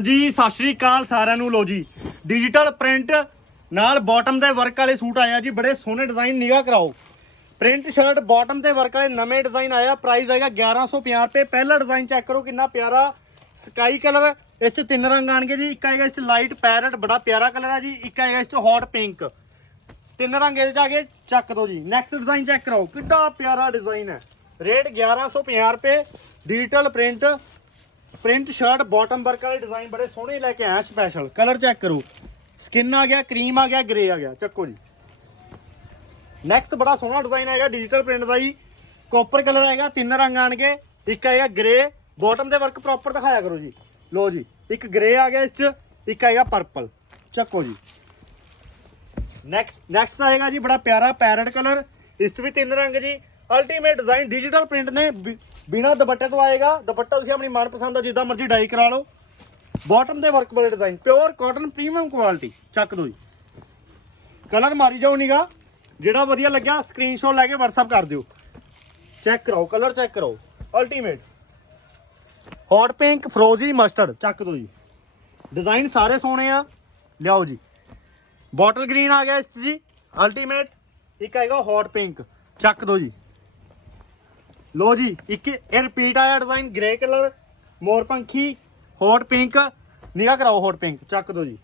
ਜੀ, ਸਤਿ ਸ਼੍ਰੀ ਅਕਾਲ ਸਾਰਿਆਂ ਨੂੰ ਲੋ ਜੀ। ਡਿਜੀਟਲ ਪ੍ਰਿੰਟ ਨਾਲ ਬਾਟਮ ਦੇ ਵਰਕ ਵਾਲੇ ਸੂਟ ਆਇਆ ਜੀ, ਬੜੇ ਸੋਹਣੇ ਡਿਜ਼ਾਈਨ ਨਿਗਾਹ ਕਰਾਓ। ਪ੍ਰਿੰਟ ਸ਼ਰਟ ਬਾਟਮ ਤੇ ਵਰਕ ਵਾਲੇ ਨਵੇਂ ਡਿਜ਼ਾਈਨ ਆਇਆ ਪ੍ਰਾਈਸ ਆਏਗਾ 1150 ਰੁਪਏ। ਪਹਿਲਾ ਡਿਜ਼ਾਈਨ ਚੈੱਕ ਕਰੋ ਕਿੰਨਾ ਪਿਆਰਾ ਸਕਾਈ ਕਲਰ ਇਸ 'ਚ ਤਿੰਨ ਰੰਗ ਆਣਗੇ ਜੀ, ਇੱਕ ਆਏਗਾ ਇਸ 'ਚ ਲਾਈਟ ਪੈਰਟ ਬੜਾ ਪਿਆਰਾ ਕਲਰ ਹੈ ਜੀ, ਇੱਕ ਆਏਗਾ ਇਸ 'ਚ ਹੌਟ ਪਿੰਕ ਤਿੰਨ ਰੰਗ ਇਹਦੇ 'ਚ ਆ ਗਏ, ਚੱਕ ਦੋ ਜੀ। ਨੈਕਸਟ ਡਿਜ਼ਾਈਨ ਚੈੱਕ ਕਰਾਓ, ਕਿੱਡਾ ਪਿਆਰਾ ਡਿਜ਼ਾਈਨ ਹੈ। ਰੇਟ 1150 ਰੁਪਏ digital print print shirt bottom work ਵਾਲੇ ਡਿਜ਼ਾਈਨ ਬੜੇ ਸੋਹਣੇ ਲੈ ਕੇ ਆਇਆ ਸਪੈਸ਼ਲ ਕਲਰ ਚੈੱਕ ਕਰੋ। ਸਕਿਨ ਆ ਗਿਆ ਕਰੀਮ ਆ ਗਿਆ ਗ੍ਰੇ ਆ ਗਿਆ। ਚੱਕੋ ਜੀ। ਨੈਕਸਟ ਬੜਾ ਸੋਹਣਾ ਡਿਜ਼ਾਈਨ ਹੈਗਾ ਡਿਜੀਟਲ ਪ੍ਰਿੰਟ ਦਾ ਜੀ। ਕਾਪਰ ਕਲਰ ਹੈਗਾ, ਤਿੰਨ ਰੰਗ ਆਣਗੇ। ਇੱਕ ਹੈਗਾ ਗ੍ਰੇ ਬਾਟਮ ਦੇ ਵਰਕ ਪ੍ਰੋਪਰ ਦਿਖਾਇਆ ਕਰੋ ਜੀ। ਲੋ ਜੀ, ਇੱਕ ਗ੍ਰੇ ਆ ਗਿਆ ਇਸ ਚ, ਇੱਕ ਹੈਗਾ ਪਰਪਲ ਚੱਕੋ ਜੀ। ਨੈਕਸਟ ਨੈਕਸਟ ਆਏਗਾ ਜੀ ਬੜਾ ਪਿਆਰਾ ਪੈਰਟ ਕਲਰ ਇਸ 'ਚ ਵੀ ਤਿੰਨ ਰੰਗ ਜੀ। ਅਲਟੀਮੇਟ ਡਿਜ਼ਾਈਨ ਡਿਜੀਟਲ ਪ੍ਰਿੰਟ ਨੇ। ਬਿ- ਬਿਨਾਂ ਦੁਪੱਟੇ ਤੋਂ ਆਏਗਾ। ਦੁਪੱਟਾ ਤੁਸੀਂ ਆਪਣੀ ਮਨਪਸੰਦ ਦਾ ਜਿੱਦਾਂ ਮਰਜ਼ੀ ਡਾਈ ਕਰਾ ਲਓ। ਬਾਟਮ ਦੇ ਵਰਕ ਵਾਲੇ design pure cotton premium quality ਚੱਕ ਦੋ ਜੀ। ਕਲਰ ਮਾਰੀ ਜਾਓ ਨੀਗਾ। ਜਿਹੜਾ ਵਧੀਆ ਲੱਗਿਆ ਸਕਰੀਨਸ਼ਾਟ ਲੈ ਕੇ WhatsApp ਕਰ ਦਿਓ। ਚੈੱਕ ਕਰਾਓ ਕਲਰ ਚੈੱਕ ਕਰੋ ਅਲਟੀਮੇਟ ਹੌਟ ਪਿੰਕ ਫਰੋਜ਼ੀ ਮਸਟਰਡ ਚੱਕ ਦੋ ਜੀ। ਡਿਜ਼ਾਈਨ ਸਾਰੇ ਸੋਹਣੇ ਆ। ਲਿਆਓ ਜੀ। ਬੋਟਲ ਗ੍ਰੀਨ ਆ ਗਿਆ ਇਸ 'ਚ ਜੀ। ਅਲਟੀਮੇਟ ਇੱਕ ਆਏਗਾ ਹੌਟ ਪਿੰਕ ਚੱਕ ਦੋ ਜੀ। ਲੋ ਜੀ, ਇੱਕ ਇਹ ਰਿਪੀਟ ਆਇਆ ਡਿਜ਼ਾਈਨ ਗ੍ਰੇ ਕਲਰ ਮੋਰ ਪੰਖੀ ਹੌਟ ਪਿੰਕ ਨਿਗਾ ਕਰਾਓ ਹੌਟ ਪਿੰਕ ਚੱਕ ਦੋ ਜੀ।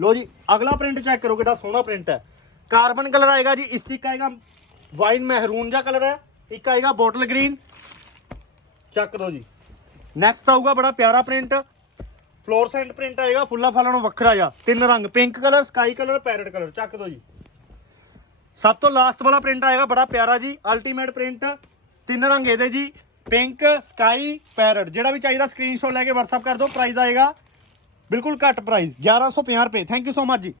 ਲੋ ਜੀ, ਅਗਲਾ ਪ੍ਰਿੰਟ ਚੈੱਕ ਕਰੋ ਕਿੰਨਾ ਸੋਹਣਾ ਪ੍ਰਿੰਟ ਹੈ। ਕਾਰਬਨ ਕਲਰ ਆਏਗਾ ਜੀ, ਇਸ 'ਚ ਇੱਕ ਆਏਗਾ ਵਾਈਨ ਮਹਿਰੂਨ ਜਿਹਾ ਕਲਰ ਹੈ, ਇੱਕ ਆਏਗਾ ਬੋਟਲ ਗ੍ਰੀਨ ਚੱਕ ਦੋ ਜੀ। ਨੈਕਸਟ ਆਊਗਾ ਬੜਾ ਪਿਆਰਾ ਪ੍ਰਿੰਟ ਫਲੋਰਸੈਂਟ ਪ੍ਰਿੰਟ ਆਏਗਾ, ਫੁੱਲਾ ਫਲਾਂ ਨੂੰ ਵੱਖਰਾ ਜਿਹਾ, ਤਿੰਨ ਰੰਗ pink colour sky colour parrot colour ਚੱਕ ਦੋ ਜੀ। ਸਭ ਤੋਂ ਲਾਸਟ ਵਾਲਾ ਪ੍ਰਿੰਟ ਆਏਗਾ, ਬੜਾ ਪਿਆਰਾ ਜੀ ਅਲਟੀਮੇਟ ਪ੍ਰਿੰਟ ਤਿੰਨ ਰੰਗ ਇਹਦੇ ਜੀ ਪਿੰਕ ਸਕਾਈ ਪੈਰਟ ਜਿਹੜਾ ਵੀ ਚਾਹੀਦਾ ਸਕਰੀਨਸ਼ਾਟ ਲੈ ਕੇ WhatsApp ਕਰ ਦਿਓ ਪ੍ਰਾਈਸ ਆਏਗਾ, ਬਿਲਕੁਲ ਘੱਟ ਪ੍ਰਾਈਸ 1150 ਰੁਪਏ ਥੈਂਕ ਯੂ ਸੋ ਮਚ ਜੀ।